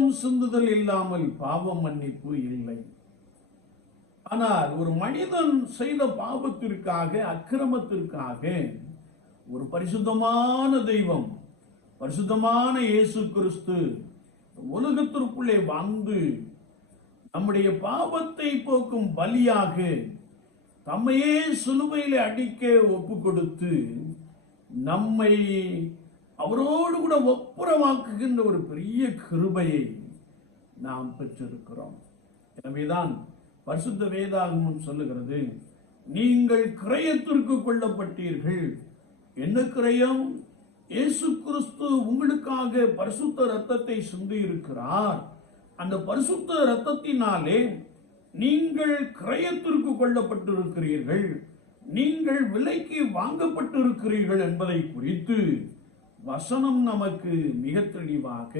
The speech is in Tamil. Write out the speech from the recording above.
இரத்தம் சிந்துதல் இல்லாமல் பாவ மன்னிப்பு இல்லை. ஆனால் ஒரு மனிதன் செய்த பாவத்திற்காக, அக்கிரமத்திற்காக ஒரு பரிசுத்தமான தெய்வம், பரிசுத்தமான இயேசு கிறிஸ்து உலகத்திற்குள்ளே வந்து நம்முடைய பாவத்தை போக்கும் பலியாக தம்மையே சிலுவையிலே அடிக்க ஒப்பு கொடுத்து நம்மை அவரோடு கூட ஒப்புரவாக்குகின்ற ஒரு பெரிய கிருபையை நாம் பெற்றிருக்கிறோம். எனவேதான் பரிசுத்த வேதாகமம் சொல்லுகிறது, நீங்கள் கிரயத்திற்கு கொள்ளப்பட்டீர்கள். என்ன கிரயம்? இயேசு கிறிஸ்து உங்களுக்காக பரிசுத்த இரத்தத்தை சிந்தி இருக்கிறார். அந்த பரிசுத்த இரத்தத்தினாலே நீங்கள் கிரயத்திற்கு கொள்ளப்பட்டிருக்கிறீர்கள், நீங்கள் விலைக்கு வாங்கப்பட்டிருக்கிறீர்கள் என்பதை குறித்து வசனம் நமக்கு மிக தெளிவாக